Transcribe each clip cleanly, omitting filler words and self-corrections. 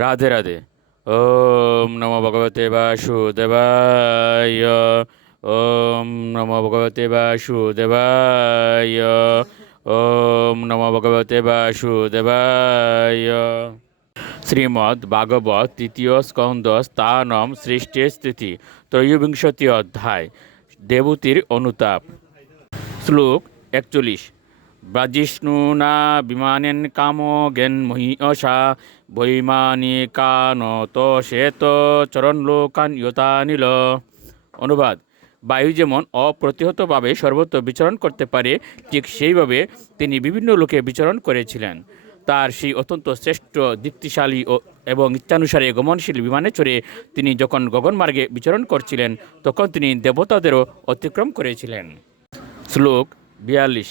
রাধে রাধে। ওম নমো ভগবতে বাসুদেবায়। ওম নমো ভগবতে বাসুদেবায়। ওম নমো ভগবতে বাসুদেবায়। শ্রীমদ্ ভাগবত তৃতীয় স্কন্ধ স্থানম সৃষ্টি স্থিতি ত্রয়োবিংশতি অধ্যায় দেবতীর অনুতাপ। শ্লোক 41। ব্রাজিষ্ণুনা বিমানেন কামো জ্ঞান মহিষা বৈমানিকানত শ্বেত চরণলোকান ইয়তানিল। অনুবাদ: বায়ু যেমন অপ্রতিহতভাবে সর্বত্র বিচরণ করতে পারে, ঠিক সেইভাবে তিনি বিভিন্ন লোকে বিচরণ করেছিলেন। তার সেই অত্যন্ত শ্রেষ্ঠ, দীপ্তিশালী এবং ইচ্ছানুসারে গমনশীল বিমানে চড়ে তিনি যখন গগনমার্গে বিচরণ করছিলেন, তখন তিনি দেবতাদেরও অতিক্রম করেছিলেন। শ্লোক 42।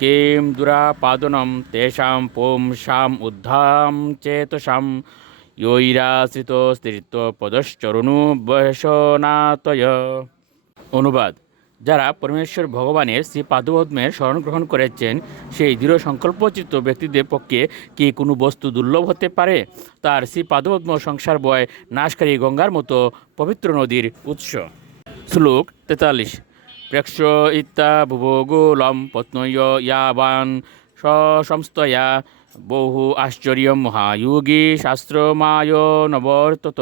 কিম দুরাপাদনম তেষাং পুংসাম উদ্ধাম চেতসাম ইয়ৈরাশ্রিত স্থিরিত পদশ্চরণু বয়সনাতয়। অনুবাদ: যারা পরমেশ্বর ভগবানের শ্রী পাদপদ্মের শরণ গ্রহণ করেছেন, সেই দৃঢ় সংকল্পচিত্ত ব্যক্তিদের পক্ষে কি কোনো বস্তু দুর্লভ হতে পারে? তার শ্রী পাদপদ্ম সংসার বয় নাশকারী গঙ্গার মতো পবিত্র নদীর উৎস। শ্লোক 43। প্রেক্ষ ইত্যা ভুভোগোলম পত্নয় ইয়াবান সংস্থয়া বহু আশ্চর্য মহায়োগী শাস্ত্রমায় নবর্তত।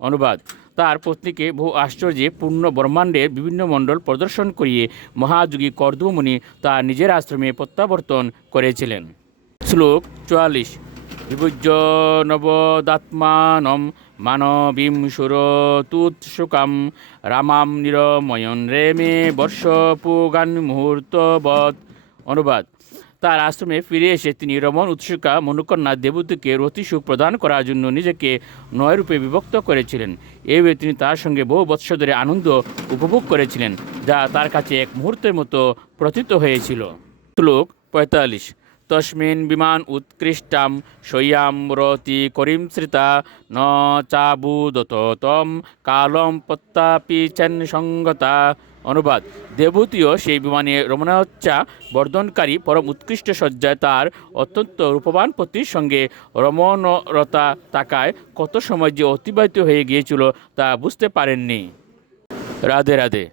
অনুবাদ: তার পত্নীকে বহু আশ্চর্যে পূর্ণ ব্রহ্মাণ্ডের বিভিন্ন মণ্ডল প্রদর্শন করিয়ে মহাযোগী কর্দমুনি তার নিজের আশ্রমে প্রত্যাবর্তন করেছিলেন। শ্লোক 44। বিভুজ্য নবদাত্মানম মানবীম সুরতুৎসুকাম রামাম নিরময়ন রেমে বর্ষপুগান মুহূর্তবৎ। অনুবাদ: তার আশ্রমে ফিরে এসে তিনি রমণ উৎসুকা মনুকন্যা দেবতীকে রতিসুখ প্রদান করার জন্য নিজেকে 9 রূপে বিভক্ত করেছিলেন। এইভাবে তিনি তার সঙ্গে বহু বৎসর ধরে আনন্দ উপভোগ করেছিলেন, যা তার কাছে এক মুহূর্তের মতো প্রতীত হয়েছিল। শ্লোক 45। তস্মিন বিমান উৎকৃষ্টাম শয়্যাম রতি করিম শ্রিতা ন চাবুদত তম কালম প্রত্যাপি চেন সঙ্গতা। অনুবাদ: দেবতীয় সেই বিমানে রমণোচ্চা বর্ধনকারী পরম উৎকৃষ্ট সজ্জায় তার অত্যন্ত রূপবান পতির সঙ্গে রমণরতা থাকায় কত সময় যে অতিবাহিত হয়ে গিয়েছিল তা বুঝতে পারেননি। রাধে রাধে।